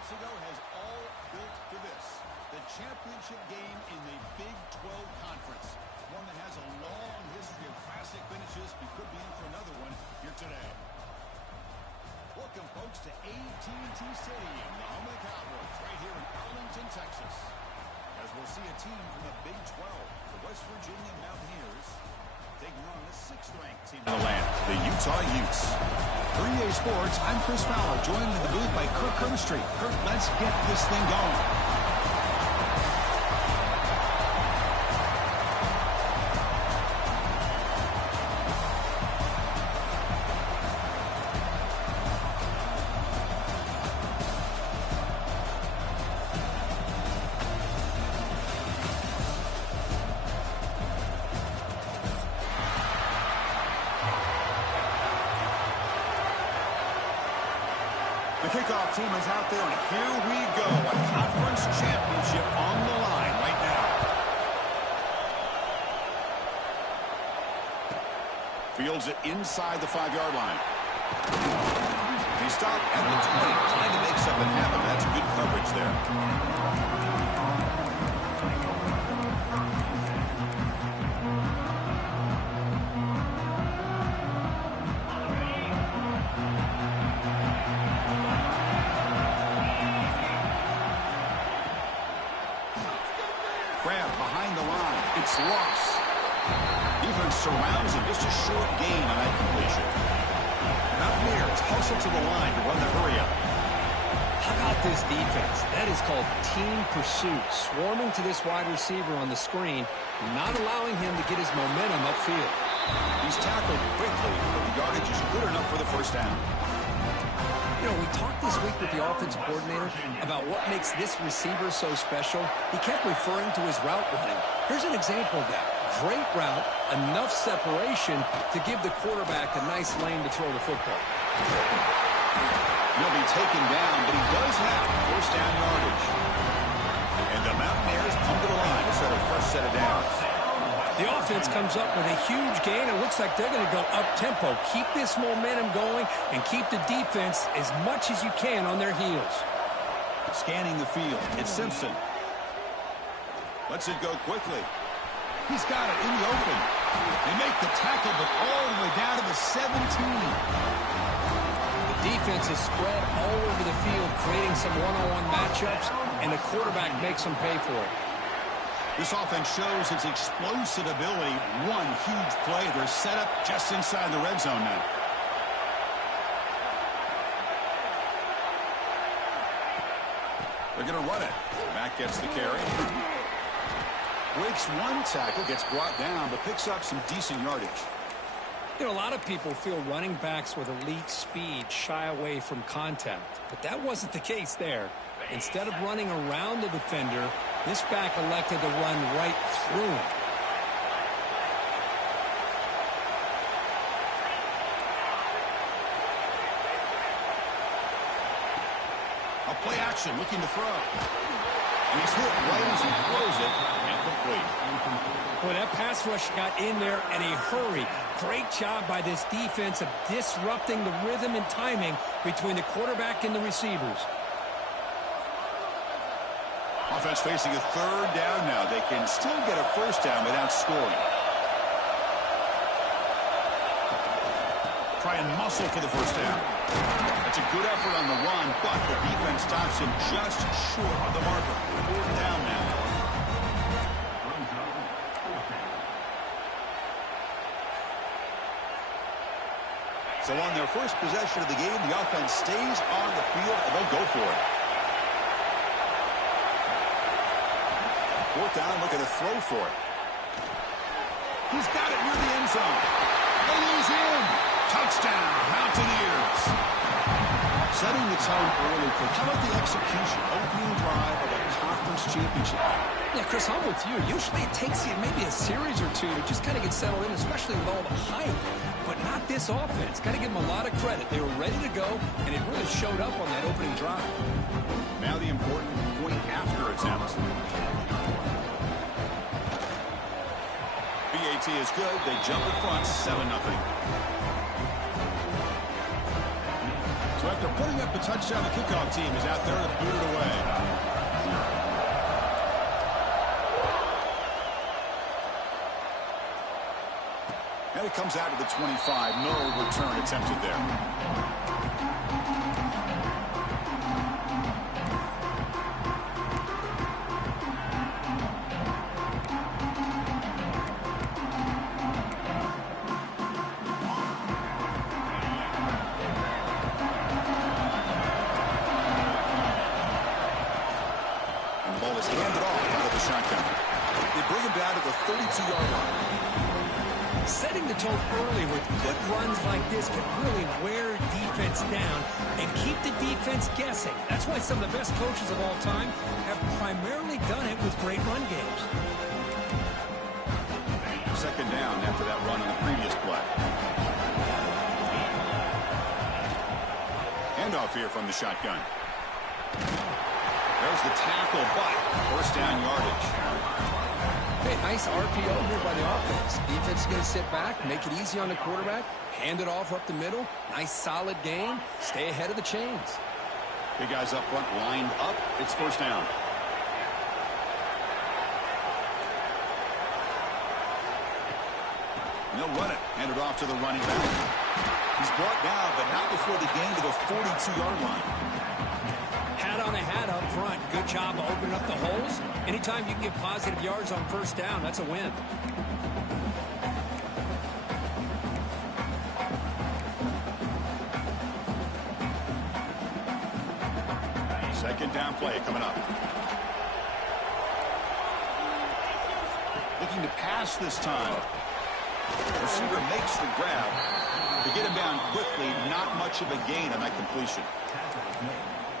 months ago has all built to this. The championship game in the Big 12 Conference. One that has a long history of classic finishes. We could be in for another one here today. Welcome, folks, to AT&T Stadium, the home of the Cowboys, right here in Arlington, Texas. As we'll see a team from the Big 12, the West Virginia Mountaineers, taking on the 6th-ranked team in the land, the Utah Utes. For EA Sports, I'm Chris Fowler, joined in the booth by Kirk Herbstreit. Kirk, let's get this thing going. The kickoff team is out there, and here we go. A conference championship on the line right now. Fields it inside the 5-yard line. He stopped at the 20, trying to make something happen. That's good coverage there. Grab behind the line. It's lost. Defense surrounds him. Just a short gain on that completion. Mountaineers hustle to the line to run the hurry-up. How about this defense? That is called team pursuit. Swarming to this wide receiver on the screen, not allowing him to get his momentum upfield. He's tackled quickly, but the yardage is good enough for the first down. You know, we talked this week with the offensive coordinator about what makes this receiver so special. He kept referring to his route running. Here's an example of that. Great route, enough separation to give the quarterback a nice lane to throw the football. He'll be taken down, but he does have first down yardage. And the Mountaineers come to the line to set a fresh set of downs. The offense comes up with a huge gain. It looks like they're going to go up-tempo. Keep this momentum going and keep the defense as much as you can on their heels. Scanning the field, it's Simpson. Lets it go quickly. He's got it in the open. They make the tackle, but all the way down to the 17. The defense is spread all over the field, creating some one-on-one matchups, and the quarterback makes them pay for it. This offense shows its explosive ability. One huge play. They're set up just inside the red zone now. They're going to run it. Mack gets the carry. Breaks one tackle, gets brought down, but picks up some decent yardage. You know, a lot of people feel running backs with elite speed shy away from contact, but that wasn't the case there. Instead of running around the defender, this back elected to run right through him. A play action, looking to throw. And he's hit right as he throws it, incomplete. Boy, that pass rush got in there in a hurry. Great job by this defense of disrupting the rhythm and timing between the quarterback and the receivers. Offense facing a third down now. They can still get a first down without scoring. Try and muscle for the first down. That's a good effort on the run, but the defense stops him just short of the marker. Fourth down now. So on their first possession of the game, the offense stays on the field, and they'll go for it. Fourth down, looking to throw for it. He's got it near the end zone. And he's in. Touchdown, Mountaineers. Setting the tone early. How about the execution? Opening drive of a conference championship. Yeah, Chris, I'm with you. Usually it takes you maybe a series or two to just kind of get settled in, especially with all the hype. But not this offense. Got to give them a lot of credit. They were ready to go, and it really showed up on that opening drive. Now the important point after attempt. BAT is good. They jump in front, 7-0. So after Putting up the touchdown, the kickoff team is out there to boot it away. And it comes out to the 25. No return attempted there. And the ball is handed off out of the shotgun. They bring him down to the 32-yard line. Setting the tone early with good runs like this can really wear defense down and keep the defense guessing. That's why some of the best coaches of all time have primarily done it with great run games. Second down after that run on the previous play. Handoff here from the shotgun. There's the tackle, but first down yardage. Hey, nice RPO here by the offense. Defense is going to sit back, make it easy on the quarterback, hand it off up the middle. Nice, solid game. Stay ahead of the chains. Big guys up front lined up. It's first down. And they'll run it. Hand it off to the running back. He's brought down, but not before the gain to the 42-yard line. Hat on a hat up front. Good job of opening up the holes. Anytime you can get positive yards on first down, that's a win. Second down play coming up. Looking to pass this time. Receiver makes the grab. To get him down quickly, not much of a gain on that completion.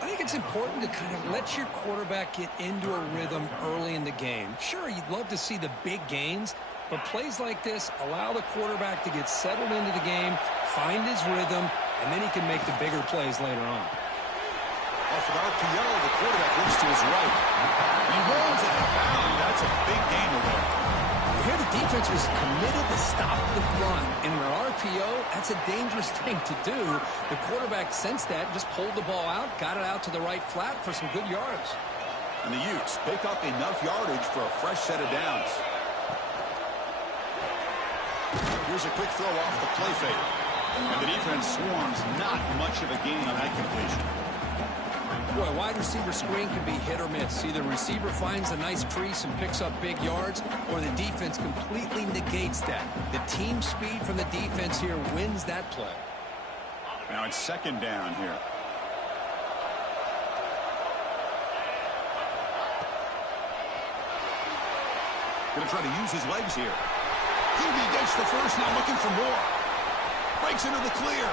I think it's important to kind of let your quarterback get into a rhythm early in the game. Sure, you'd love to see the big gains, but plays like this allow the quarterback to get settled into the game, find his rhythm, and then he can make the bigger plays later on. Off an RPO, the quarterback looks to his right. And he rolls it down. That's a big gainer there. Here the defense was committed to stop the run. In an RPO, that's a dangerous thing to do. The quarterback sensed that, just pulled the ball out, got it out to the right flat for some good yards. And the Utes pick up enough yardage for a fresh set of downs. Here's a quick throw off the play fake. And the defense swarms, not much of a gain on that completion. Boy, a wide receiver screen can be hit or miss. Either receiver finds a nice crease and picks up big yards, or the defense completely negates that. The team speed from the defense here wins that play. Now it's second down here. Going to try to use his legs here. Hebe gets the first, now looking for more. Breaks into the clear.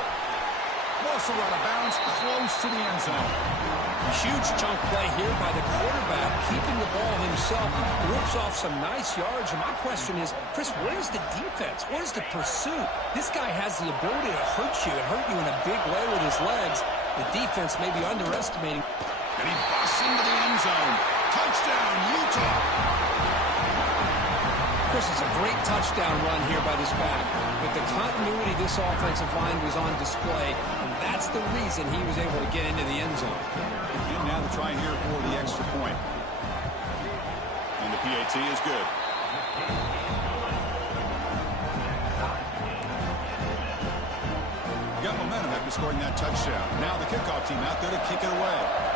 Also out of bounds, close to the end zone. Huge chunk play here by the quarterback, keeping the ball himself, rips off some nice yards. And my question is, Chris, where's the defense? Where's the pursuit? This guy has the ability to hurt you and hurt you in a big way with his legs. The defense may be underestimating. And he busts into the end zone. Touchdown, Utah. Chris, it's a great touchdown run here by this back, but the continuity of this offensive line was on display, and that's the reason he was able to get into the end zone. And now the try here for the extra point. And the PAT is good. Got momentum after scoring that touchdown. Now the kickoff team out there to kick it away.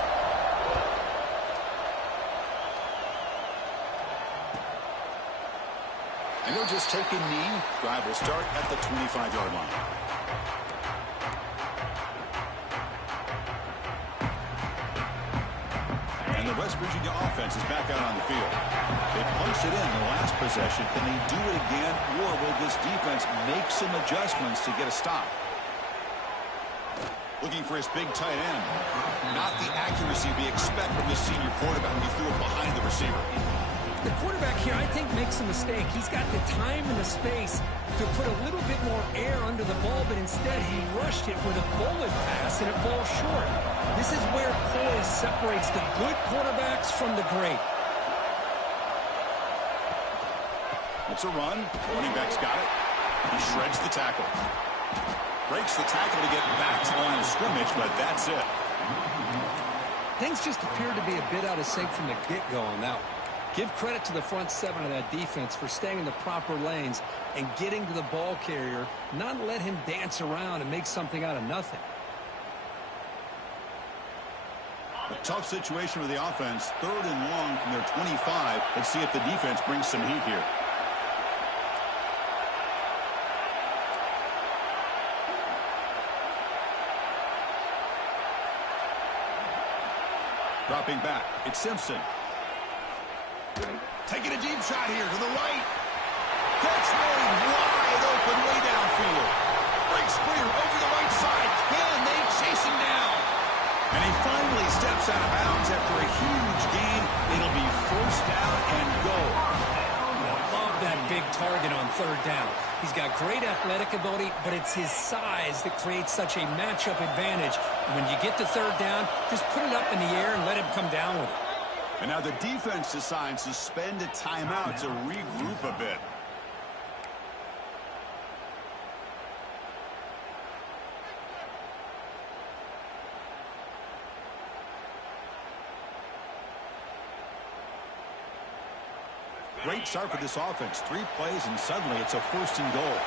And they'll just take a knee. Drive will start at the 25-yard line. And the West Virginia offense is back out on the field. They punched it in the last possession. Can they do it again, or will this defense make some adjustments to get a stop? Looking for his big tight end. Not the accuracy we expect from this senior quarterback. He threw it behind the receiver. The quarterback here, I think, makes a mistake. He's got the time and the space to put a little bit more air under the ball, but instead he rushed it with a bullet pass, and it falls short. This is where poise separates the good quarterbacks from the great. It's a run. Running back's got it. He shreds the tackle. Breaks the tackle to get back to the line of scrimmage, but that's it. Things just appeared to be a bit out of sync from the get-go on that one. Give credit to the front seven of that defense for staying in the proper lanes and getting to the ball carrier, not let him dance around and make something out of nothing. A tough situation with the offense. 3rd and long from their 25. Let's see if the defense brings some heat here. Dropping back. It's Simpson. Taking a deep shot here to the right. Gets Lloyd wide open way downfield. Breaks clear over the right side. Can they chase him down? And he finally steps out of bounds after a huge gain. It'll be 1st down and goal. I love that big target on 3rd down. He's got great athletic ability, but it's his size that creates such a matchup advantage. When you get to 3rd down, just put it up in the air and let him come down with it. And now the defense decides to spend a timeout to regroup a bit. Great start for this offense. 3 plays, and suddenly it's a 1st and goal.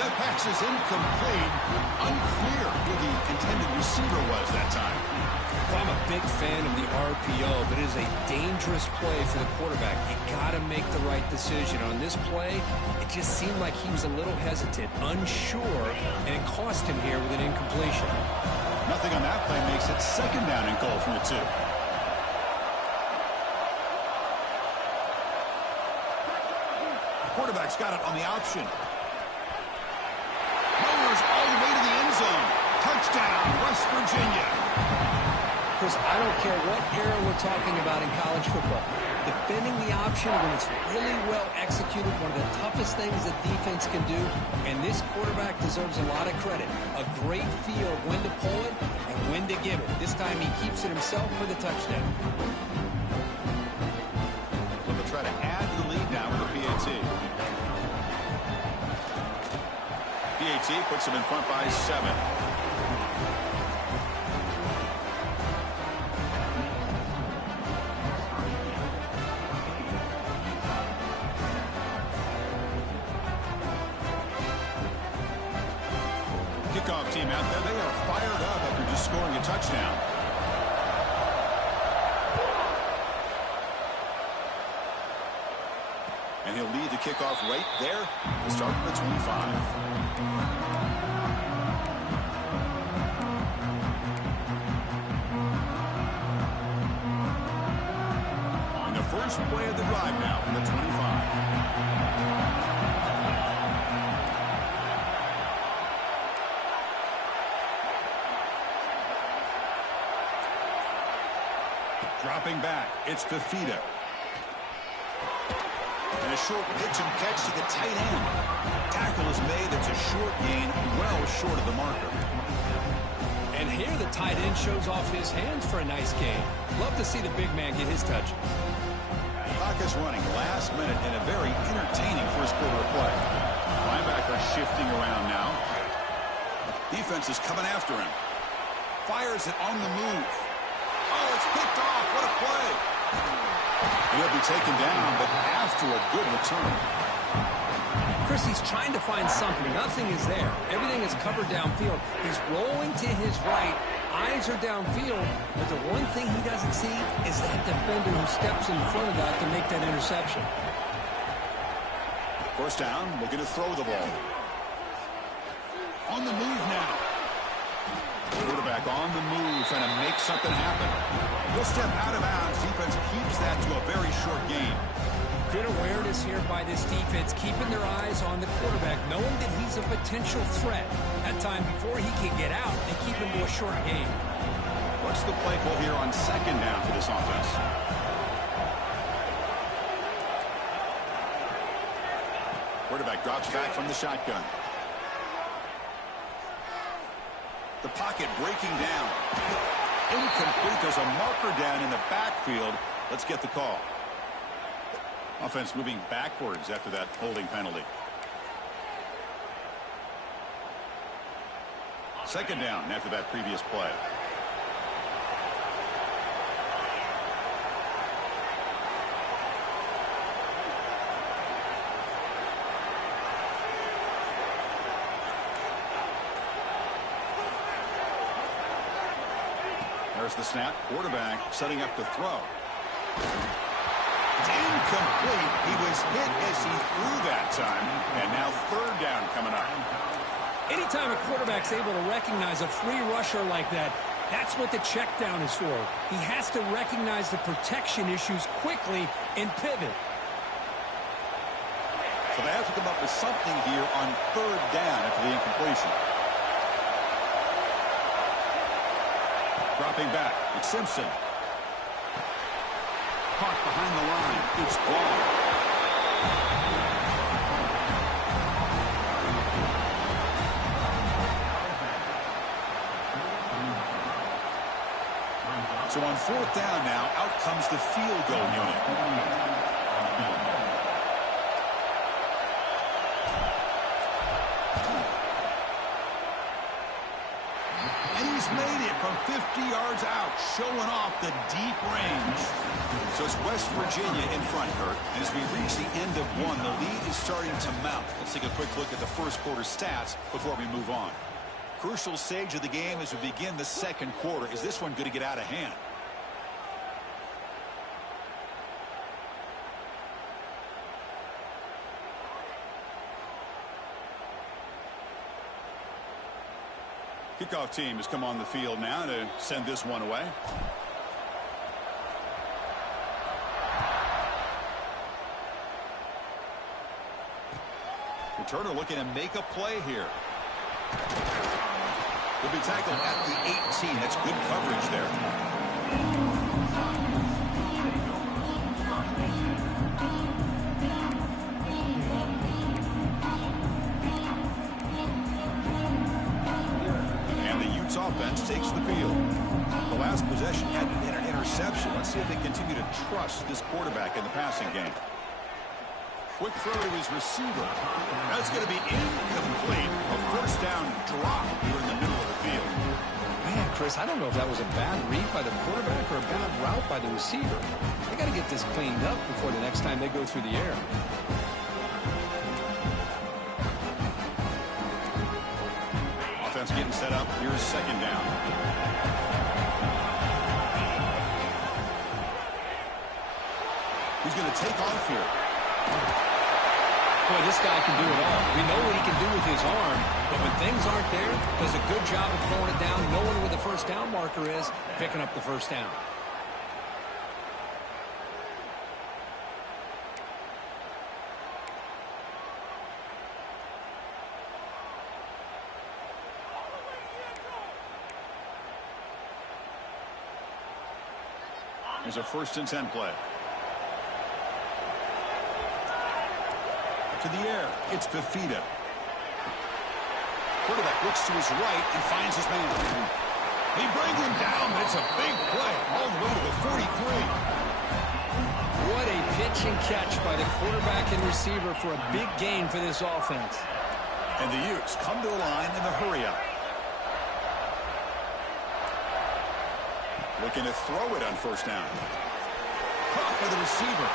The pass is incomplete. Unclear who the intended receiver was that time. Well, I'm a big fan of the RPO, but it is a dangerous play for the quarterback. You got to make the right decision. On this play, it just seemed like he was a little hesitant, unsure, and it cost him here with an incompletion. Nothing on that play makes it 2nd down and goal from the 2. The quarterback's got it on the option. Mowers all the way to the end zone. Touchdown, West Virginia. Chris, I don't care what era we're talking about in college football. Defending the option when it's really well executed, one of the toughest things that defense can do, and this quarterback deserves a lot of credit. A great feel of when to pull it and when to give it. This time he keeps it himself for the touchdown. So they'll try to add to the lead now with the PAT. PAT puts them in front by 7. Kickoff team out there. They are fired up after just scoring a touchdown. And he'll lead the kickoff right there to start at the 25. And the first play of the drive now from the 25. Dropping back, it's Fifita. And a short pitch and catch to the tight end. Tackle is made. It's a short gain, well short of the marker. And here the tight end shows off his hands for a nice gain. Love to see the big man get his touches. Clock is running last minute in a very entertaining first quarter of play. Linebacker shifting around now. Defense is coming after him. Fires it on the move. Oh, it's picked off. What a play. And he'll be taken down, but after a good return. Chris, he's trying to find something. Nothing is there. Everything is covered downfield. He's rolling to his right. Eyes are downfield. But the one thing he doesn't see is that defender who steps in front of that to make that interception. 1st down, looking to throw the ball. On the move now. Quarterback on the move, trying to make something happen. He'll step out of bounds. Defense keeps that to a very short gain. Good awareness here by this defense, keeping their eyes on the quarterback, knowing that he's a potential threat. That time before he can get out and keep him to a short gain. What's the play call here on 2nd down for this offense? Quarterback drops back from the shotgun. The pocket breaking down. Incomplete. There's a marker down in the backfield. Let's get the call. Offense moving backwards after that holding penalty. Second down after that previous play. There's the snap. Quarterback setting up to throw. It's incomplete. He was hit as he threw that time. And now third down coming up. Anytime a quarterback's able to recognize a free rusher like that, that's what the check down is for. He has to recognize the protection issues quickly and pivot. So they have to come up with something here on third down after the incompletion. Dropping back, it's Simpson. Caught behind the line, it's ball. So on fourth down now, out comes the field goal unit. Made it from 50 yards out, showing off the deep range. So it's West Virginia in front, Kurt. And as we reach the end of one, the lead is starting to mount. Let's take a quick look at the first quarter stats before we move on. Crucial stage of the game as we begin the second quarter. Is this one going to get out of hand? Kickoff team has come on the field now to send this one away. Returner looking to make a play here. Will be tackled at the 18. That's good coverage there. Offense takes the field. The last possession had an interception. Let's see if they continue to trust this quarterback in the passing game. Quick throw to his receiver. That's going to be incomplete. A first down drop here in the middle of the field. Man, Chris, I don't know if that was a bad read by the quarterback or a bad route by the receiver. They got to get this cleaned up before the next time they go through the air. Getting set up. Here's second down. He's going to take off here. Boy, this guy can do it all. We know what he can do with his arm, but when things aren't there, does a good job of throwing it down, knowing where the first down marker is, picking up the first down. Here's a 1st and 10 play. To the air, it's Fifita. Quarterback looks to his right and finds his man. He brings him down, but it's a big play all the way to the 43. What a pitch and catch by the quarterback and receiver for a big gain for this offense. And the Utes come to the line in the hurry-up. Looking to throw it on first down. Caught by the receiver.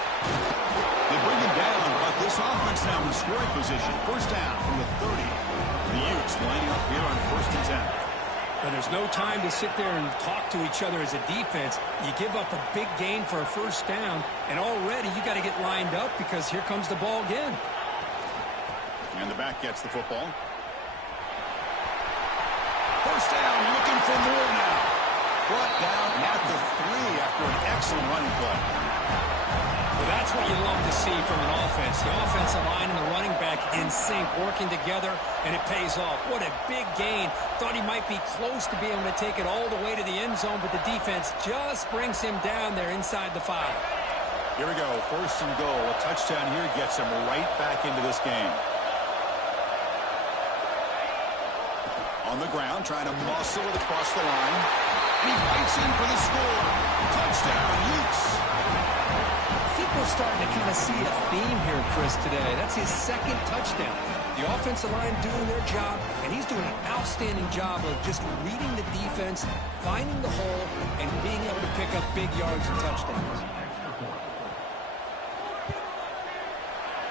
They bring him down, but this offense now in scoring position. First down from the 30. The Utes lining up here on 1st and 10. But there's no time to sit there and talk to each other as a defense. You give up a big gain for a first down, and already you got to get lined up because here comes the ball again. And the back gets the football. First down, looking for more now. Brought down at the 3 after an excellent running play. Well, that's what you love to see from an offense. The offensive line and the running back in sync, working together, and it pays off. What a big gain. Thought he might be close to being able to take it all the way to the end zone, but the defense just brings him down there inside the 5. Here we go, 1st and goal. A touchdown here gets him right back into this game. On the ground, trying to muscle it across the line. And he fights in for the score. Touchdown, Utes. Think we're starting to kind of see a theme here, Chris, today. That's his second touchdown. The offensive line doing their job, and he's doing an outstanding job of just reading the defense, finding the hole, and being able to pick up big yards and touchdowns.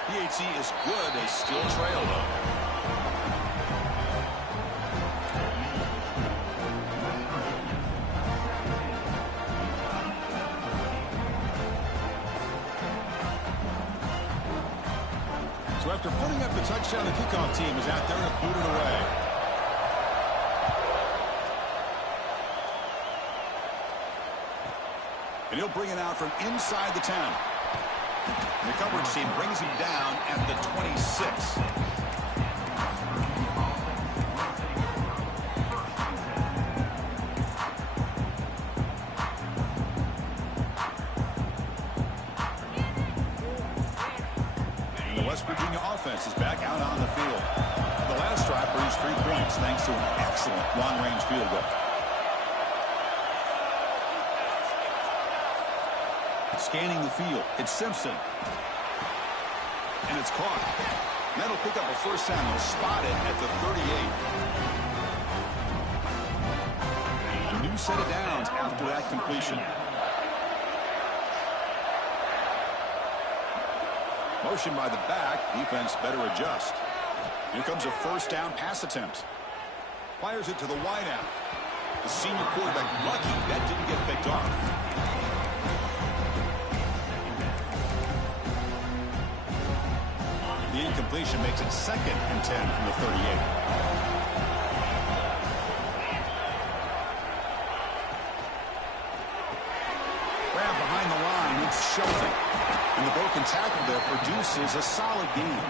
PAT is good. They still trail, though. So after putting up the touchdown, the kickoff team is out there to boot it away. And he'll bring it out from inside the 10. The coverage team brings him down at the 26. And the West Virginia offense is back out on the field. The last drive produced 3 points thanks to an excellent long-range field goal. Scanning the field, it's Simpson. And it's caught. That'll pick up a first down. They'll spot it at the 38. A new set of downs after that completion. Motion by the back. Defense better adjust. Here comes a first down pass attempt. Fires it to the wideout. The senior quarterback lucky that didn't get picked off. The incompletion makes it 2nd and 10 from the 38. Grab behind the line, it's Shelton. And the broken tackle there produces a solid gain.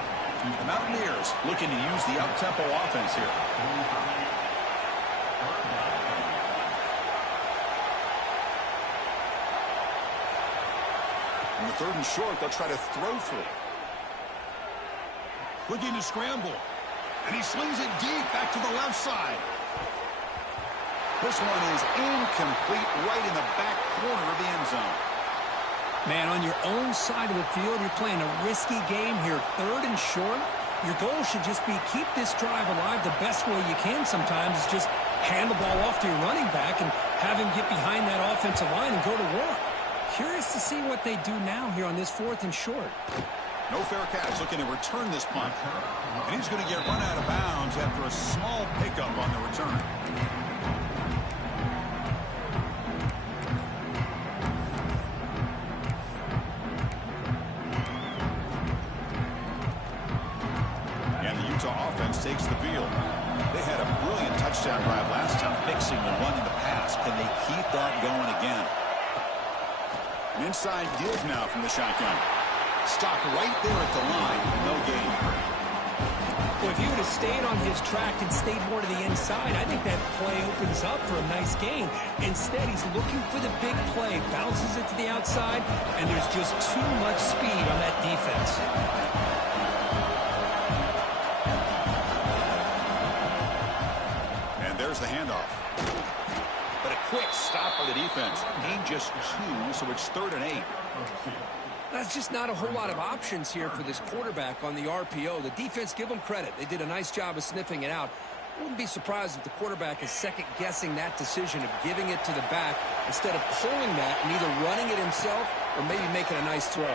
The Mountaineers looking to use the up-tempo offense here. On the 3rd and short, they'll try to throw for it. Looking to scramble. And he slings it deep back to the left side. This one is incomplete right in the back corner of the end zone. Man, on your own side of the field, you're playing a risky game here. 3rd and short. Your goal should just be keep this drive alive the best way you can sometimes is just hand the ball off to your running back and have him get behind that offensive line and go to work. Curious to see what they do now here on this 4th and short. No fair catch, looking to return this punt. And he's going to get run out of bounds after a small pickup on the return. And the Utah offense takes the field. They had a brilliant touchdown drive last time, mixing the run and the pass. Can they keep that going again? An inside dig now from the shotgun. Stopped right there at the line. No gain. Well, if he would have stayed on his track and stayed more to the inside, I think that play opens up for a nice gain. Instead, he's looking for the big play. Bounces it to the outside, and there's just too much speed on that defense. And there's the handoff. But a quick stop by the defense. Gain just 2, so it's 3rd and 8. That's just not a whole lot of options here for this quarterback on the RPO. The defense, give them credit. They did a nice job of sniffing it out. Wouldn't be surprised if the quarterback is second-guessing that decision of giving it to the back instead of pulling that and either running it himself or maybe making a nice throw.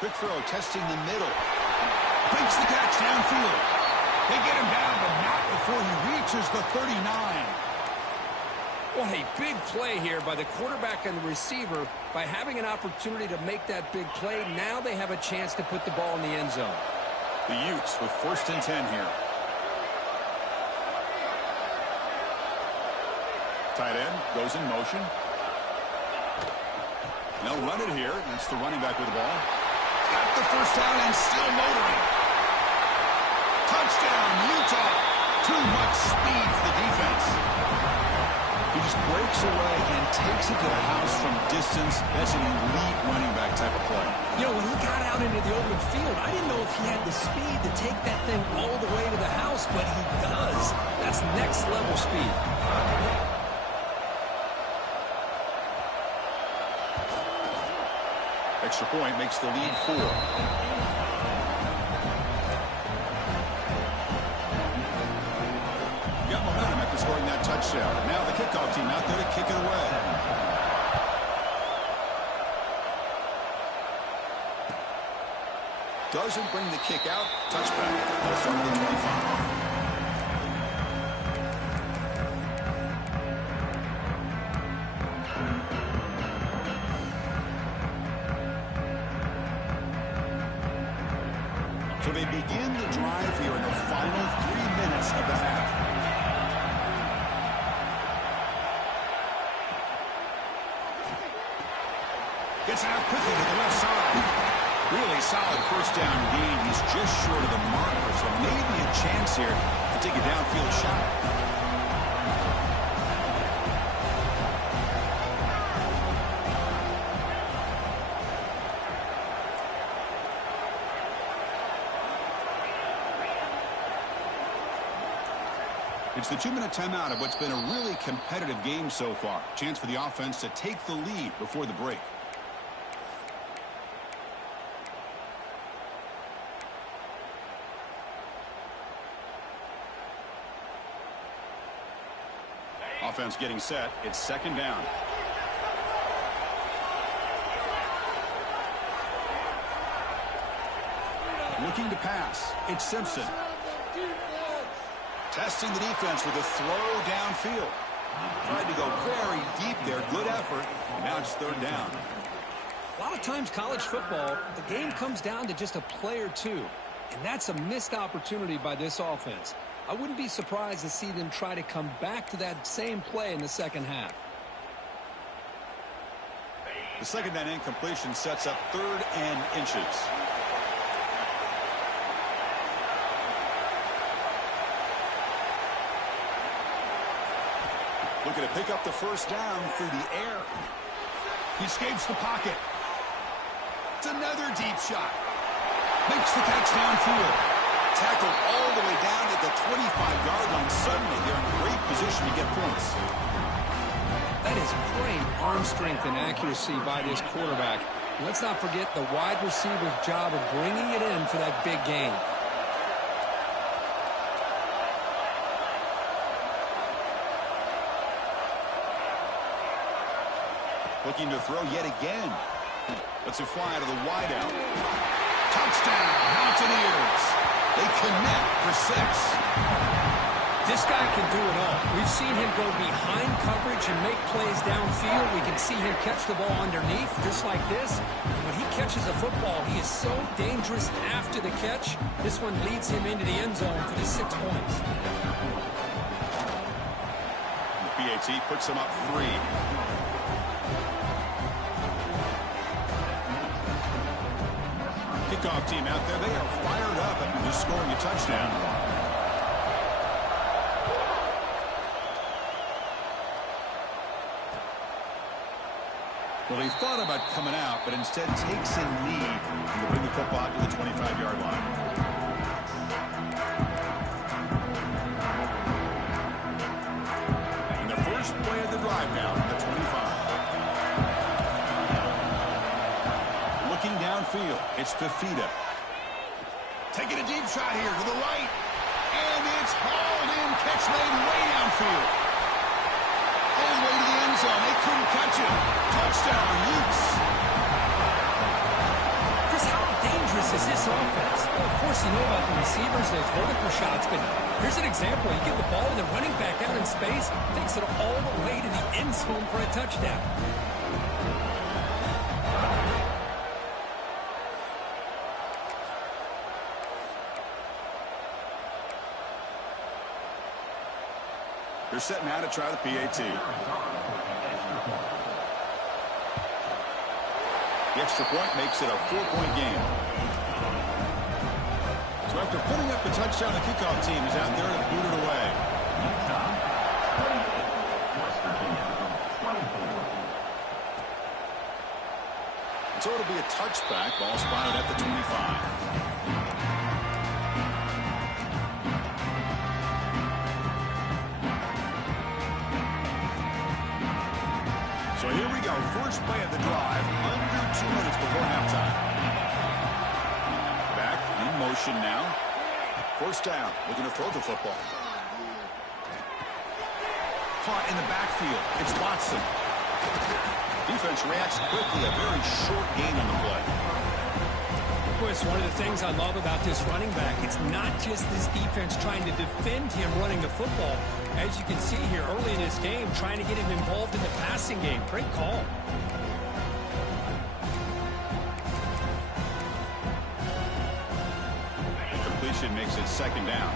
Quick throw, testing the middle. Breaks the catch downfield. They get him down, but not before he reaches the 39. What a big play here by the quarterback and the receiver. By having an opportunity to make that big play, now they have a chance to put the ball in the end zone. The Utes with 1st and 10 here. Tight end goes in motion. They'll run it here. That's the running back with the ball. Got the first down and still motoring. Touchdown, Utah. Too much speed for the defense. He just breaks away and takes it to the house from distance. That's an elite running back type of play. You know, when he got out into the open field, I didn't know if he had the speed to take that thing all the way to the house, but he does. That's next level speed. Extra point makes the lead 4. Got momentum after scoring that touchdown. Now the kickoff team out there to kick it away. Doesn't bring the kick out. Touchback. Ball start at the 25. So they begin the drive here in the final 3 minutes of the half. Gets it out quickly to the left side. Really solid first down gain. He's just short of the marker, so maybe a chance here to take a downfield shot. It's the 2-minute timeout of what's been a really competitive game so far. Chance for the offense to take the lead before the break. Offense getting set. It's second down. Looking to pass. It's Simpson. Testing the defense with a throw downfield. Tried to go very deep there. Good effort. Now it's third down. A lot of times college football, the game comes down to just a play or two. And that's a missed opportunity by this offense. I wouldn't be surprised to see them try to come back to that same play in the second half. The second down incompletion sets up 3rd and inches. Looking to pick up the first down through the air. He escapes the pocket. It's another deep shot. Makes the catch downfield. Tackled all the way down at the 25-yard line. Suddenly, they're in great position to get points. That is great arm strength and accuracy by this quarterback. Let's not forget the wide receiver's job of bringing it in for that big gain. Looking to throw yet again. Lets it fly to the wideout. Touchdown, Mountaineers. They connect for 6. This guy can do it all. We've seen him go behind coverage and make plays downfield. We can see him catch the ball underneath, just like this. And when he catches a football, he is so dangerous after the catch. This one leads him into the end zone for the 6 points. The PAT puts him up 3. Kickoff team out there, they are fired up after just scoring a touchdown. Well, he thought about coming out, but instead takes a knee to bring the football to the 25-yard line. And the first play of the drive now at the 25. Looking downfield, it's Fafita. Taking a deep shot here to the right. And it's hauled in, catch made way downfield. All the way to the end zone. They couldn't catch it. Touchdown, Utes. Chris, how dangerous is this offense? Well, of course, you know about the receivers, those vertical shots, but here's an example. You get the ball and the running back out in space, takes it all the way to the end zone for a touchdown. They're setting out to try the PAT. The extra point makes it a 4-point game. So after putting up the touchdown, the kickoff team is out there to boot it away. And so it'll be a touchback. Ball spotted at the 25. So here we go. our first play of the drive, under 2 minutes before halftime. Back in motion now. First down, looking to throw the football. Caught in the backfield. It's Watson. Defense reacts quickly. A very short gain on the play. Boy, it's one of the things I love about this running back. It's not just this defense trying to defend him running the football. As you can see here early in this game, trying to get him involved in the passing game. Great call. Completion makes it second down.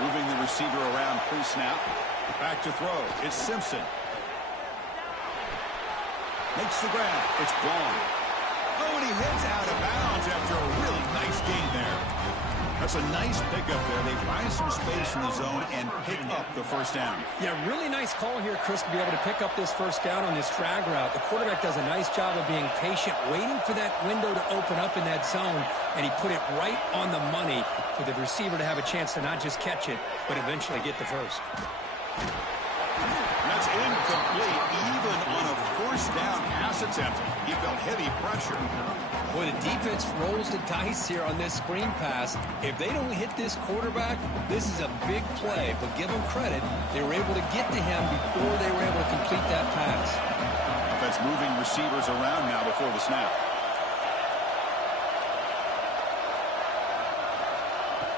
Moving the receiver around pre-snap. Back to throw. It's Simpson. Makes the grab. It's Braun. Oh, and he heads out of bounds after a really nice gain there. That's a nice pickup there. They find some space in the zone and pick up the first down. Yeah, really nice call here, Chris, to be able to pick up this first down on this drag route. The quarterback does a nice job of being patient, waiting for that window to open up in that zone, and he put it right on the money for the receiver to have a chance to not just catch it, but eventually get the first. That's incomplete, even on a first down pass attempt. He felt heavy pressure. Boy, the defense rolls the dice here on this screen pass. If they don't hit this quarterback, this is a big play. But give them credit, they were able to get to him before they were able to complete that pass. Offense moving receivers around now before the snap.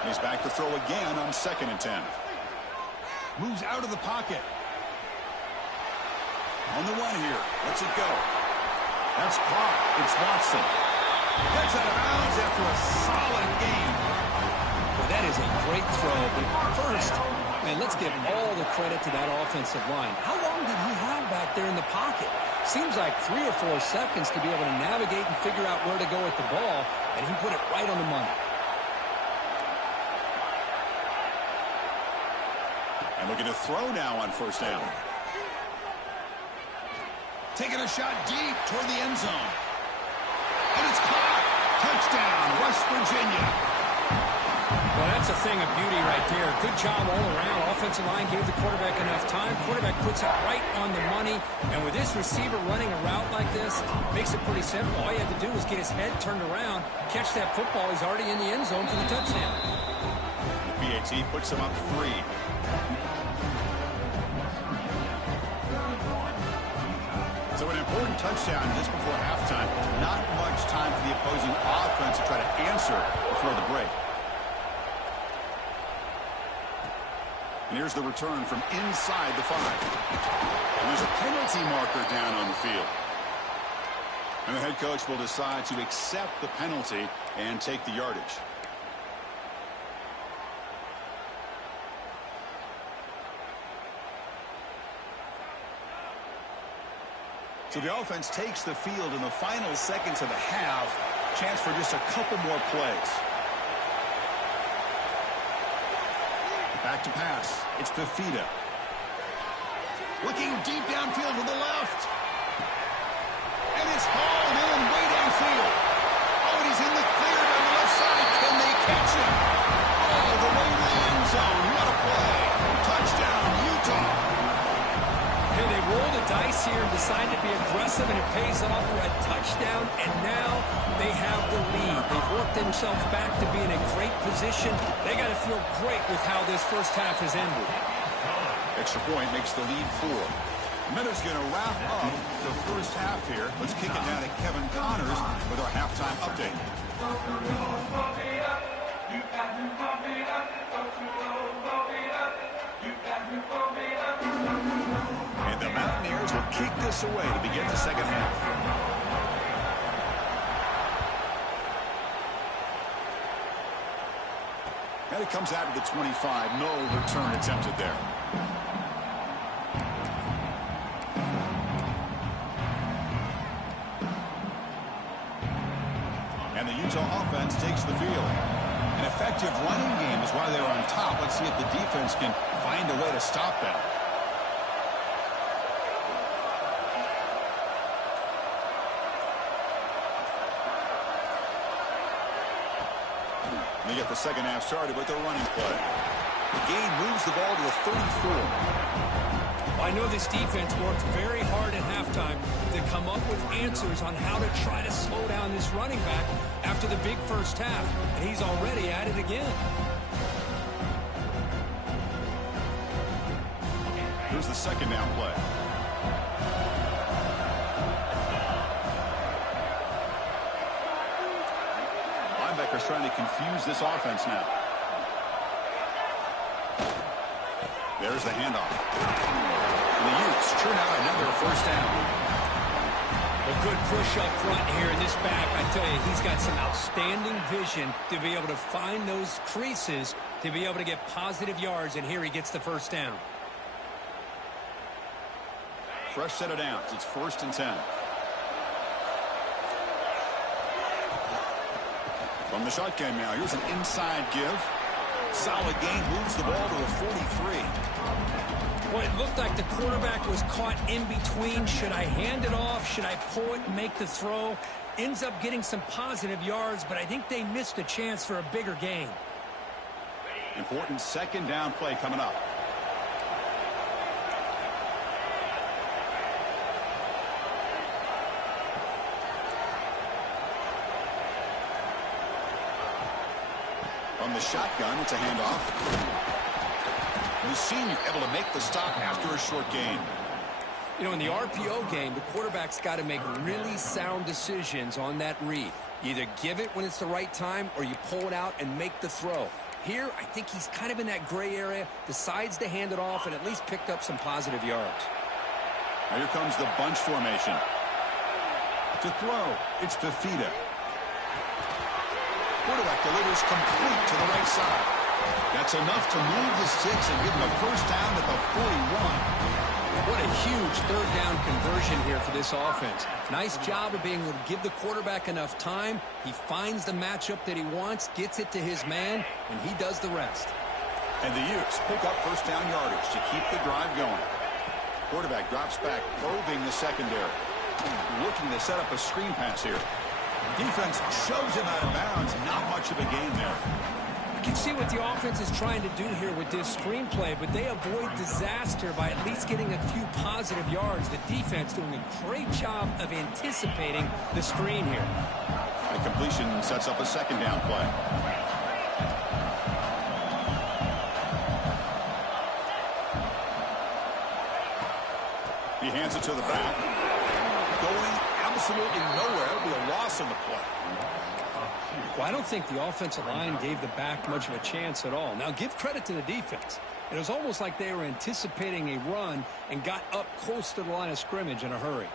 He's back to throw again on 2nd and 10. Moves out of the pocket. On the run here. Lets it go. That's caught. It's Watson. Gets out of bounds after a solid gain. Well, that is a great throw. But first, man, let's give all the credit to that offensive line. How long did he have back there in the pocket? Seems like 3 or 4 seconds to be able to navigate and figure out where to go with the ball, and he put it right on the money. And looking to throw now on first down. Taking a shot deep toward the end zone. And it's caught. Touchdown, West Virginia. Well, that's a thing of beauty right there. Good job all around. Offensive line gave the quarterback enough time. Quarterback puts it right on the money. And with this receiver running a route like this, makes it pretty simple. All you have to do is get his head turned around, catch that football. He's already in the end zone for the touchdown. The PAT puts him up 3. So an important touchdown just before halftime. Not much time for the opposing offense to try to answer before the break. And here's the return from inside the 5. And there's a penalty marker down on the field. And the head coach will decide to accept the penalty and take the yardage. So the offense takes the field in the final seconds of the half. Chance for just a couple more plays. Back to pass. It's Fifita. Looking deep downfield to the left. And it's hauled in way downfield. Oh, and he's in the clear down the left side. Can they catch him? Oh, the way to the end zone. What a play. Touchdown, Utah. Hey, they roll the dice here and decide to be aggressive, and it pays off for a touchdown, and now they have the lead. They've worked themselves back to be in a great position. They got to feel great with how this first half has ended. Extra point makes the lead 4. Minutes going to wrap up the first half here. Let's kick it down to Kevin Connors with our halftime update. And the Mountaineers will kick this away to begin the second half. And it comes out of the 25. No return attempted there. And the Utah offense takes the field. An effective running game is why they're on top. Let's see if the defense can find a way to stop them. They get the second half started with their running play. The game moves the ball to the 34. Well, I know this defense worked very hard at halftime to come up with answers on how to try to slow down this running back after the big first half, and he's already at it again. Here's the second down play. Linebackers trying to confuse this offense now. There's the handoff. And the Utes churn out another first down. A good push up front here in this back. I tell you, he's got some outstanding vision to be able to find those creases, to be able to get positive yards, and here he gets the first down. Fresh set of downs. It's 1st and 10. From the shotgun now. Here's an inside give. Solid gain. Moves the ball to the 43. Well, it looked like the quarterback was caught in between. Should I hand it off? Should I pull it and make the throw? Ends up getting some positive yards, but I think they missed a chance for a bigger gain. Important second down play coming up. From the shotgun, it's a handoff. The senior able to make the stop after a short gain. You know, in the RPO game, the quarterback's got to make really sound decisions on that read. You either give it when it's the right time or you pull it out and make the throw. Here, I think he's kind of in that gray area, decides to hand it off and at least picked up some positive yards. Now here comes the bunch formation. To throw, it's Fifita. Quarterback delivers complete to the right side. That's enough to move the sticks and give him a first down at the 41. What a huge third down conversion here for this offense. Nice job of being able to give the quarterback enough time. He finds the matchup that he wants, gets it to his man, and he does the rest. And the Utes pick up first down yardage to keep the drive going. Quarterback drops back, probing the secondary. Looking to set up a screen pass here. Defense shoves him out of bounds. Not much of a gain there. You can see what the offense is trying to do here with this screenplay, but they avoid disaster by at least getting a few positive yards. The defense doing a great job of anticipating the screen here. The completion sets up a second down play. He hands it to the back. Going absolutely nowhere. It'll be a loss on the play. Well, I don't think the offensive line gave the back much of a chance at all. Now, give credit to the defense. It was almost like they were anticipating a run and got up close to the line of scrimmage in a hurry.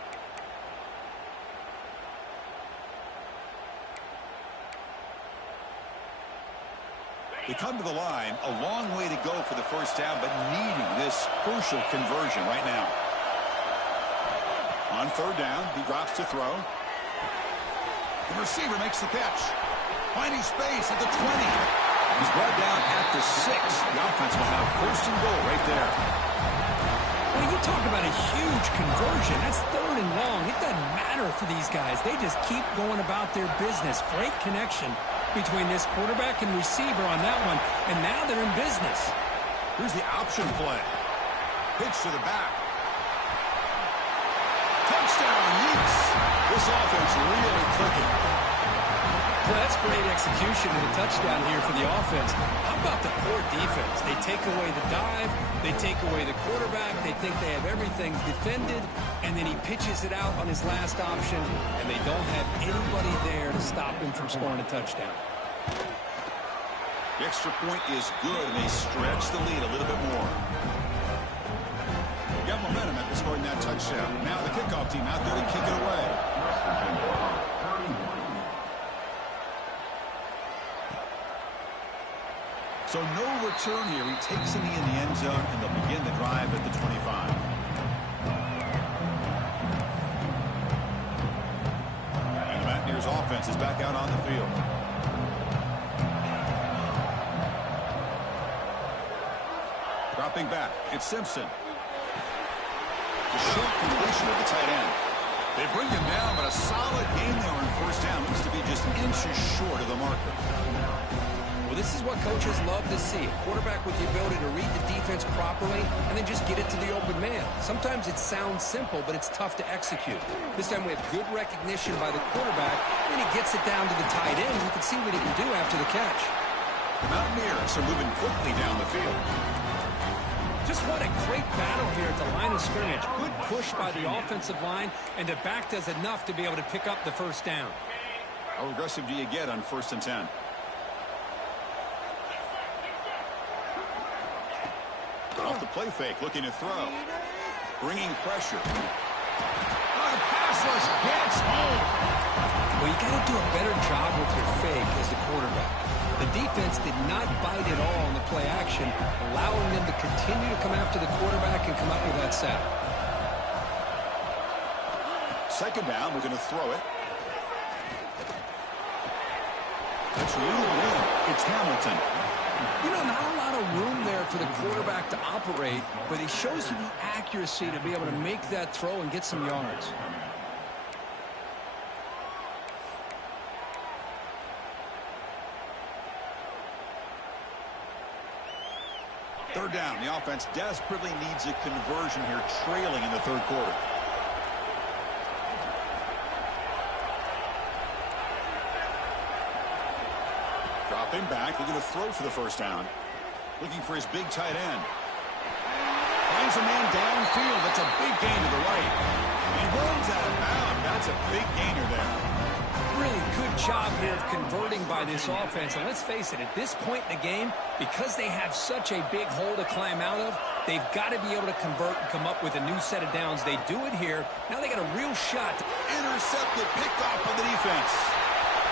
They come to the line, a long way to go for the first down, but needing this crucial conversion right now. On third down, he drops to throw. The receiver makes the catch. Finding space at the 20. He's brought down at the 6. The offense will have first and goal right there. When you talk about a huge conversion, that's third and long. It doesn't matter for these guys. They just keep going about their business. Great connection between this quarterback and receiver on that one, and now they're in business. Here's the option play. Pitch to the back. Touchdown, Utes. This offense really clicking. Well, that's great execution and a touchdown here for the offense. How about the poor defense? They take away the dive, they take away the quarterback, they think they have everything defended, and then he pitches it out on his last option, and they don't have anybody there to stop him from scoring a touchdown. The extra point is good, and they stretch the lead a little bit more. Got momentum after scoring that touchdown. Now the kickoff team out there to kick it away. So no return here. He takes it in the end zone, and they'll begin the drive at the 25. And the Mountaineers offense is back out on the field. Dropping back, it's Simpson. The short completion of the tight end. They bring him down, but a solid game there in first down. Looks to be just inches short of the marker. Well, this is what coaches love to see. A quarterback with the ability to read the defense properly and then just get it to the open man. Sometimes it sounds simple, but it's tough to execute. This time we have good recognition by the quarterback, and he gets it down to the tight end. You can see what he can do after the catch. The Mountaineers are moving quickly down the field. Just what a great battle here at the line of scrimmage. Good push by the offensive line, and the back does enough to be able to pick up the first down. How aggressive do you get on 1st and 10? Off the play fake, looking to throw. Bringing pressure. Oh, the pass rush gets home. Well, you got to do a better job with your fake as the quarterback. The defense did not bite at all on the play action, allowing them to continue to come after the quarterback and come up with that sack. 2nd down, we're going to throw it. That's really good. It's Hamilton. You know, not a lot of room there for the quarterback to operate, but he shows you the accuracy to be able to make that throw and get some yards. Third down. The offense desperately needs a conversion here, trailing in the 3rd quarter. Dropping back, looking to throw for the first down. Looking for his big tight end. Finds a man downfield. That's a big gain to the right. He runs out of bounds. That's a big gainer there. Really good job here of converting by this offense. And let's face it, at this point in the game, because they have such a big hole to climb out of, they've got to be able to convert and come up with a new set of downs. They do it here. Now they got a real shot. Intercepted, picked off by the defense.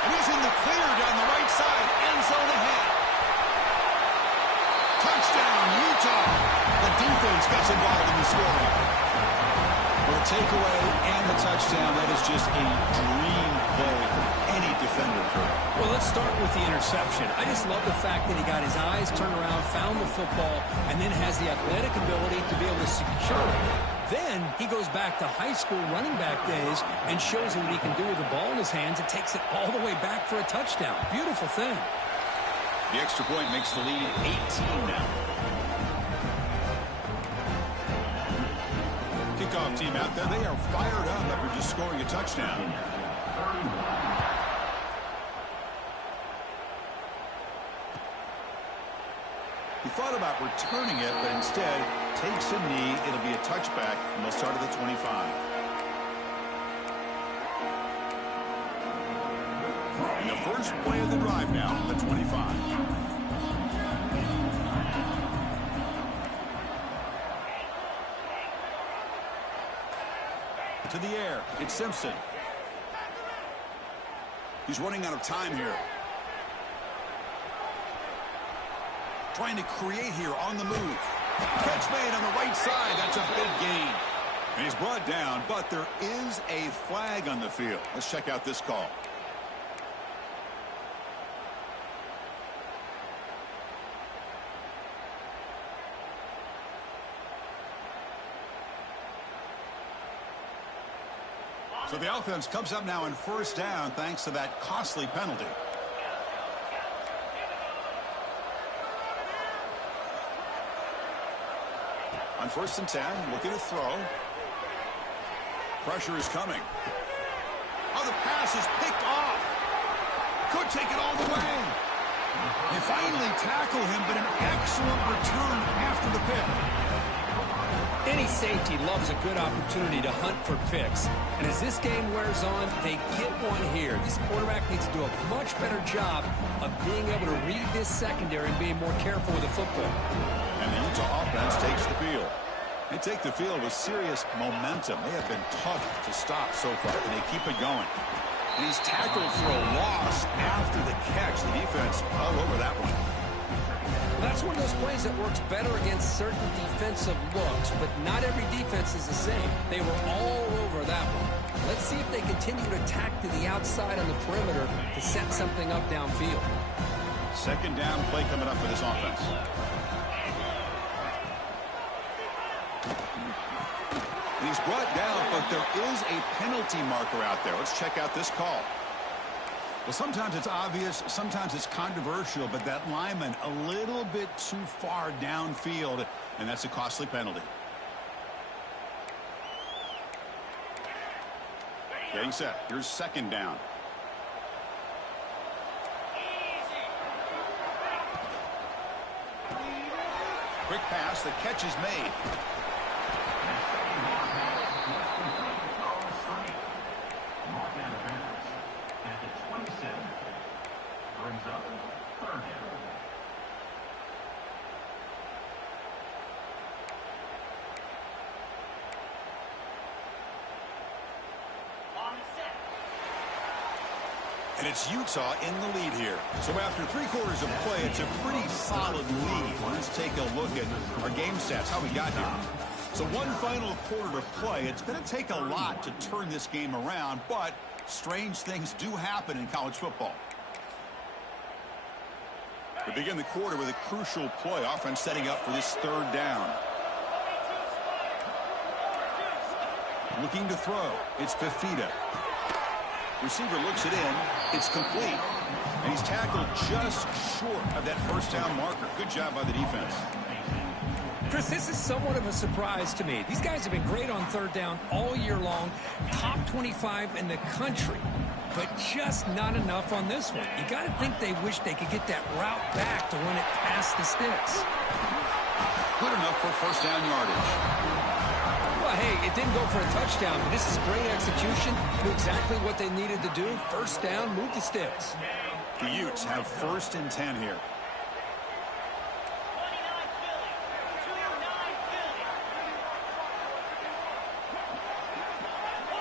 And he's in the clear down the right side. End zone ahead. Touchdown, Utah. The defense gets involved in the scoring. With a takeaway and the touchdown, that is just a dream play for any defender. Well, let's start with the interception. I just love the fact that he got his eyes turned around, found the football, and then has the athletic ability to be able to secure it. Then he goes back to high school running back days and shows you what he can do with the ball in his hands and takes it all the way back for a touchdown. Beautiful thing. The extra point makes the lead 18 now. Kickoff team out there. They are fired up after just scoring a touchdown. He thought about returning it, but instead takes a knee. It'll be a touchback, and they'll start at the 25. And the first play of the drive now, the 25. To the air, it's Simpson. He's running out of time here. Trying to create here on the move. Catch made on the right side. That's a big gain. And he's brought down, but there is a flag on the field. Let's check out this call. So the offense comes up now in first down thanks to that costly penalty. On 1st and 10, looking to throw. Pressure is coming. Oh, the pass is picked off. Could take it all the way. They finally tackle him, but an excellent return after the pick. Any safety loves a good opportunity to hunt for picks. And as this game wears on, they get one here. This quarterback needs to do a much better job of being able to read this secondary and being more careful with the football. And the Utah offense takes the field. They take the field with serious momentum. They have been tough to stop so far, and they keep it going. And he's tackled for a loss after the catch. The defense all over that one. Well, that's one of those plays that works better against certain defensive looks, but not every defense is the same. They were all over that one. Let's see if they continue to attack to the outside on the perimeter to set something up downfield. 2nd down play coming up for this offense. And he's brought down, but there is a penalty marker out there. Let's check out this call. Well, sometimes it's obvious, sometimes it's controversial, but that lineman a little bit too far downfield, and that's a costly penalty. Getting set. Here's second down. Quick pass. The catch is made. Brings up third down. And it's Utah in the lead here. So after 3/4 of play, it's a pretty solid lead. Let's take a look at our game stats, how we got here. So one final quarter to play. It's going to take a lot to turn this game around, but strange things do happen in college football. We begin the quarter with a crucial play. Offense setting up for this third down. Looking to throw. It's Fifita. Receiver looks it in. It's complete. And he's tackled just short of that first down marker. Good job by the defense. Chris, this is somewhat of a surprise to me. These guys have been great on third down all year long. Top 25 in the country. But just not enough on this one. You got to think they wish they could get that route back to run it past the sticks. Good enough for first down yardage. Well, hey, it didn't go for a touchdown, but this is great execution. Knew exactly what they needed to do. First down, move the sticks. The Utes have 1st and 10 here.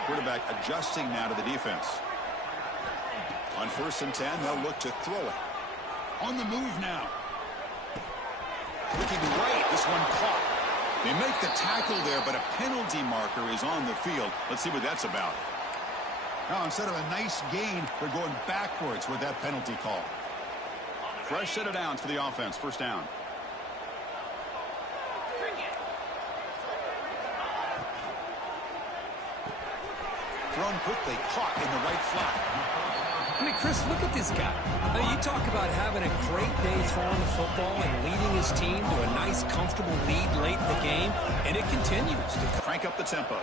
Quarterback adjusting now to the defense. On 1st and 10, they'll look to throw it. On the move now. Looking right, this one caught. They make the tackle there, but a penalty marker is on the field. Let's see what that's about. Now, instead of a nice gain, they're going backwards with that penalty call. Fresh set of downs for the offense. First down. Thrown quickly, caught in the right flat. I mean, Chris, look at this guy. I mean, you talk about having a great day throwing the football and leading his team to a nice, comfortable lead late in the game, and it continues to crank up the tempo.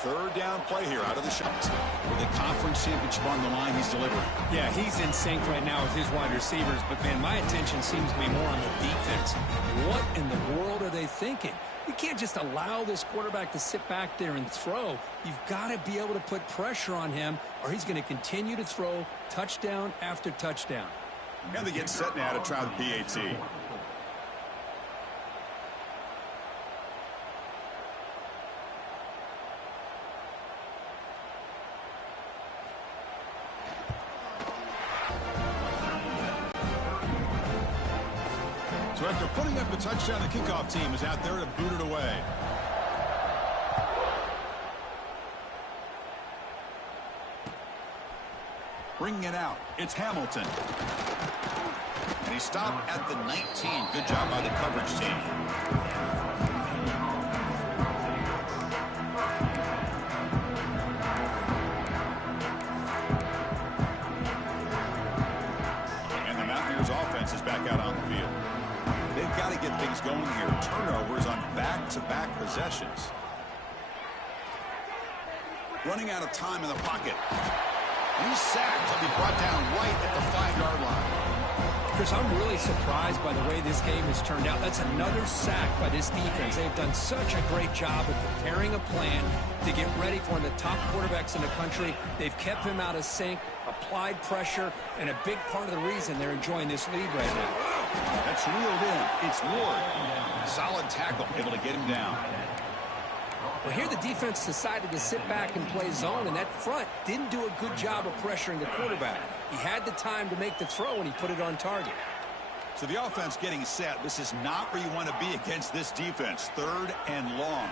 Third down play here out of the shot. With the conference championship on the line, he's delivering. Yeah, he's in sync right now with his wide receivers, but, man, my attention seems to be more on the defense. What in the world are they thinking? You can't just allow this quarterback to sit back there and throw. You've got to be able to put pressure on him, or he's going to continue to throw touchdown after touchdown. And they get set now to try the PAT. So after putting up a touchdown, the kickoff team is out there to boot it away. Bringing it out, it's Hamilton. And he stopped at the 19. Good job by the coverage team. And the Mountaineers offense is back out on the field. They've got to get things going here. Turnovers on back-to-back possessions. Running out of time in the pocket. He's sacked. He'll be brought down right at the 5-yard line. Chris, I'm really surprised by the way this game has turned out. That's another sack by this defense. They've done such a great job of preparing a plan to get ready for one of the top quarterbacks in the country. They've kept him out of sync, applied pressure, and a big part of the reason they're enjoying this lead right now. That's reeled in. It's Ward. Solid tackle, able to get him down. Well, here the defense decided to sit back and play zone, and that front didn't do a good job of pressuring the quarterback. He had the time to make the throw, and he put it on target. So the offense getting set. This is not where you want to be against this defense. 3rd and long.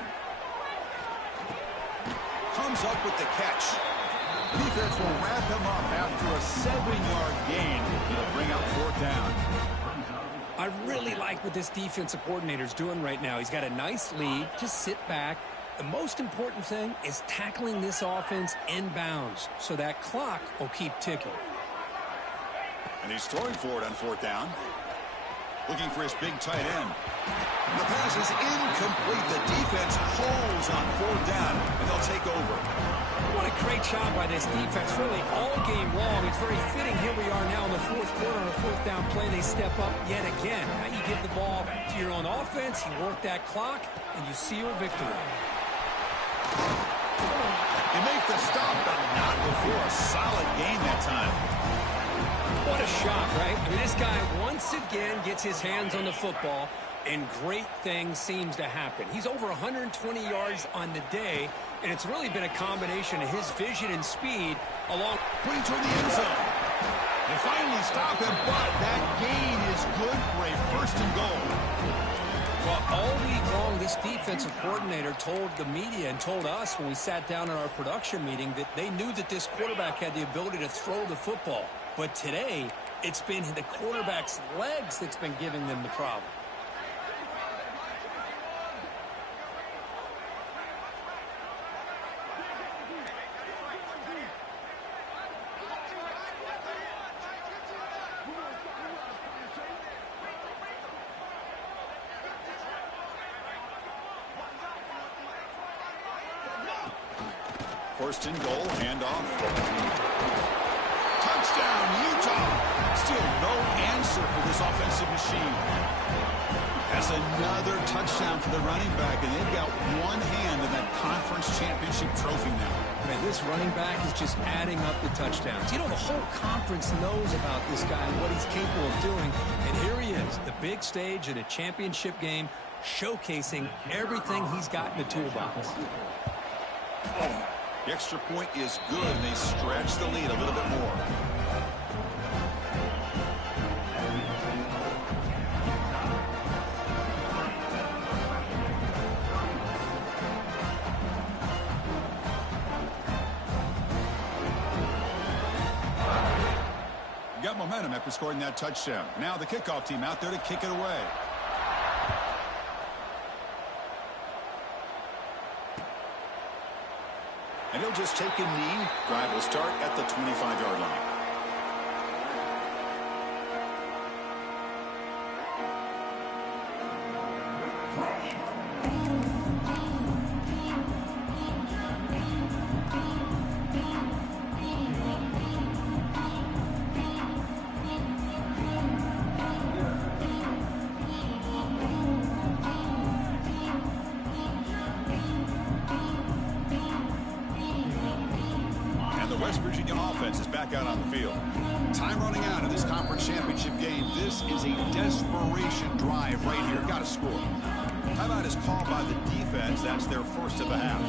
Comes up with the catch. Defense will wrap him up after a 7-yard gain. It'll bring up 4th down. I really like what this defensive coordinator's doing right now. He's got a nice lead. Just sit back. The most important thing is tackling this offense inbounds so that clock will keep ticking. And he's throwing for it on 4th down. Looking for his big tight end. The pass is incomplete. The defense holds on 4th down, and they'll take over. What a great job by this defense, really all game long. It's very fitting. Here we are now in the 4th quarter on a 4th down play. They step up yet again. Now you give the ball to your own offense, you work that clock, and you seal victory. You make the stop, but not before a solid game that time. What a shot, right? I mean, this guy once again gets his hands on the football, and great things seems to happen. He's over 120 yards on the day, and it's really been a combination of his vision and speed along. Putting toward the end zone. They finally stop him, but that gain is good for a 1st and goal. Well, all week long, this defensive coordinator told the media and told us when we sat down in our production meeting that they knew that this quarterback had the ability to throw the football. But today, it's been the quarterback's legs that's been giving them the problem. First and goal, handoff. Touchdown, Utah. Still no answer for this offensive machine. That's another touchdown for the running back, and they've got one hand in that conference championship trophy now. Man, this running back is just adding up the touchdowns. You know, the whole conference knows about this guy and what he's capable of doing. And here he is, the big stage in a championship game, showcasing everything he's got in the toolbox. The extra point is good, and they stretch the lead a little bit more. Got momentum after scoring that touchdown. Now the kickoff team out there to kick it away. And he'll just take a knee. Drive will start at the 25-yard line. West Virginia offense is back out on the field. Time running out of this conference championship game. This is a desperation drive right here. Got to score. Timeout is called by the defense. That's their first of the half.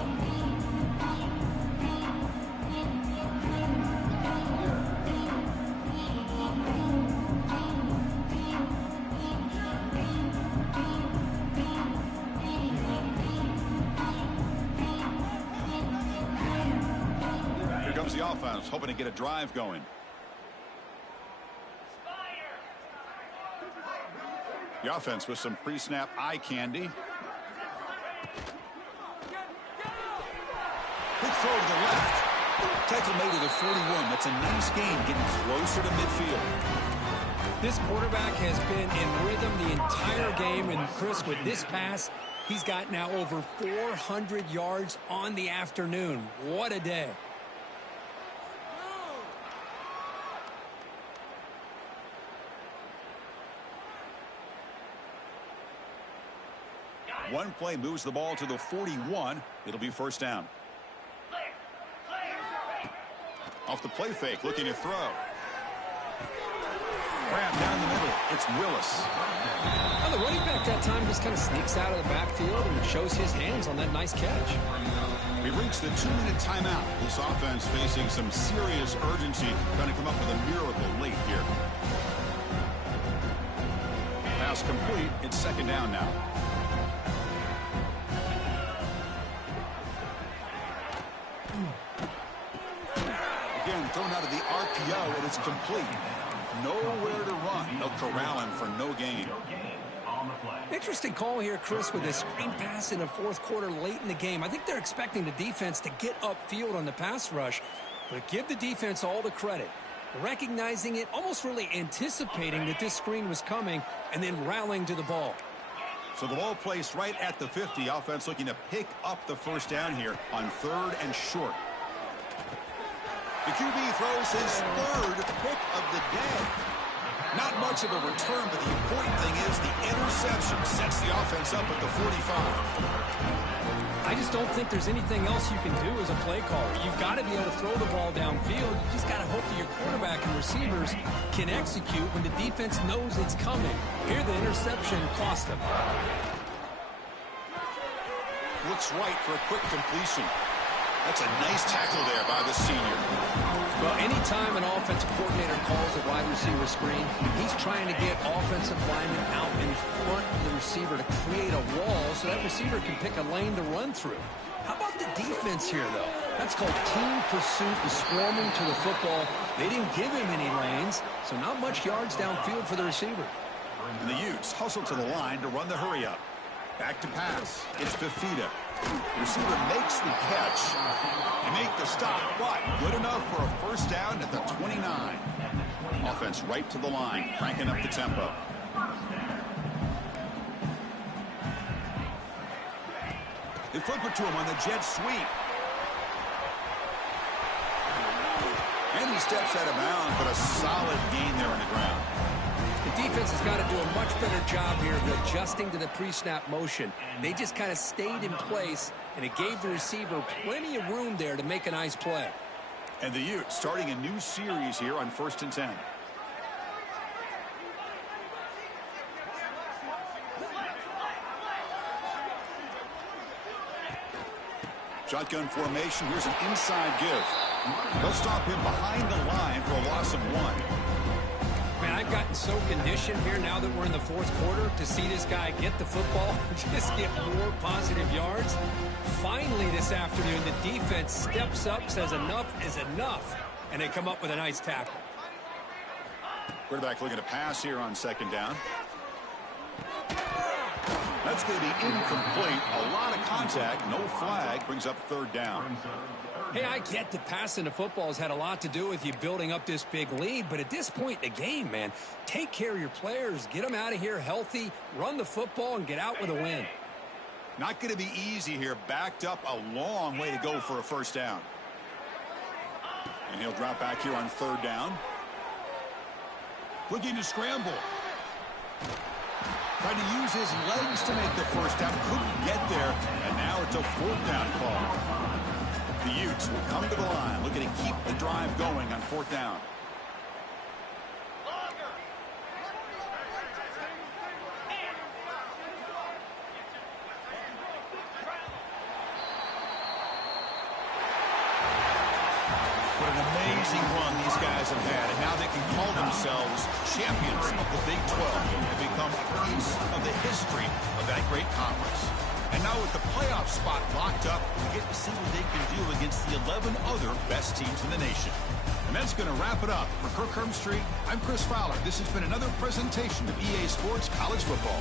The offense hoping to get a drive going. The offense with some pre-snap eye candy. Quick throw to the left. Tackle made to the 41. That's a nice gain, getting closer to midfield. This quarterback has been in rhythm the entire game, and Chris, with this pass, he's got now over 400 yards on the afternoon. What a day. One play moves the ball to the 41. It'll be first down. Off the play fake, looking to throw. Wrap down the middle. It's Willis. Well, the running back that time just kind of sneaks out of the backfield and shows his hands on that nice catch. We reached the 2-minute timeout. This offense facing some serious urgency, trying to come up with a miracle late here. Pass complete. It's second down now. Again, thrown out of the RPO, and it's complete. Nowhere to run. They'll corral him for no gain. Interesting call here, Chris, with a screen pass in the fourth quarter late in the game. I think they're expecting the defense to get upfield on the pass rush, but give the defense all the credit. Recognizing it, almost really anticipating that this screen was coming, and then rallying to the ball. So the ball placed right at the 50. Offense looking to pick up the first down here on 3rd and short. The QB throws his 3rd pick of the day. Not much of a return, but the important thing is the interception sets the offense up at the 45. I just don't think there's anything else you can do as a play caller. You've got to be able to throw the ball downfield. You just got to hope that your quarterback and receivers can execute when the defense knows it's coming. Here, the interception cost them. Looks right for a quick completion. That's a nice tackle there by the senior. Well, anytime an offensive coordinator calls a wide receiver screen, he's trying to get offensive linemen out in front of the receiver to create a wall so that receiver can pick a lane to run through. How about the defense here, though? That's called team pursuit and swarming to the football. They didn't give him any lanes, so not much yards downfield for the receiver. And the Utes hustle to the line to run the hurry up. Back to pass. It's Fifita. The receiver makes the catch. They make the stop, but good enough for a first down at the 29. Offense right to the line, cranking up the tempo. They flip it to him on the jet sweep. And he steps out of bounds, but a solid gain there on the ground. The defense has got to do a much better job here of adjusting to the pre-snap motion. They just kind of stayed in place, and it gave the receiver plenty of room there to make a nice play. And the Utes starting a new series here on 1st and 10. Shotgun formation. Here's an inside give. They'll stop him behind the line for a loss of 1. Man, I've gotten so conditioned here now that we're in the fourth quarter to see this guy get the football, just get more positive yards. Finally this afternoon, the defense steps up, says enough is enough, and they come up with a nice tackle. Quarterback looking to pass here on 2nd down. That's going to be incomplete. A lot of contact, no flag, brings up 3rd down. Hey, I get that passing the football has had a lot to do with you building up this big lead, but at this point in the game, man, take care of your players, get them out of here healthy, run the football, and get out with a win. Not going to be easy here. Backed up a long way to go for a first down. And he'll drop back here on 3rd down. Looking to scramble. Trying to use his legs to make the first down. Couldn't get there. And now it's a 4th down call. The Utes will come to the line, looking to keep the drive going on 4th down. What an amazing run these guys have had, and now they can call themselves champions of the Big 12 and become a piece of the history of that great conference. And now with the playoff spot locked up, we get to see what they can do against the 11 other best teams in the nation. And that's going to wrap it up. For Kirk Herbstreit, I'm Chris Fowler. This has been another presentation of EA Sports College Football.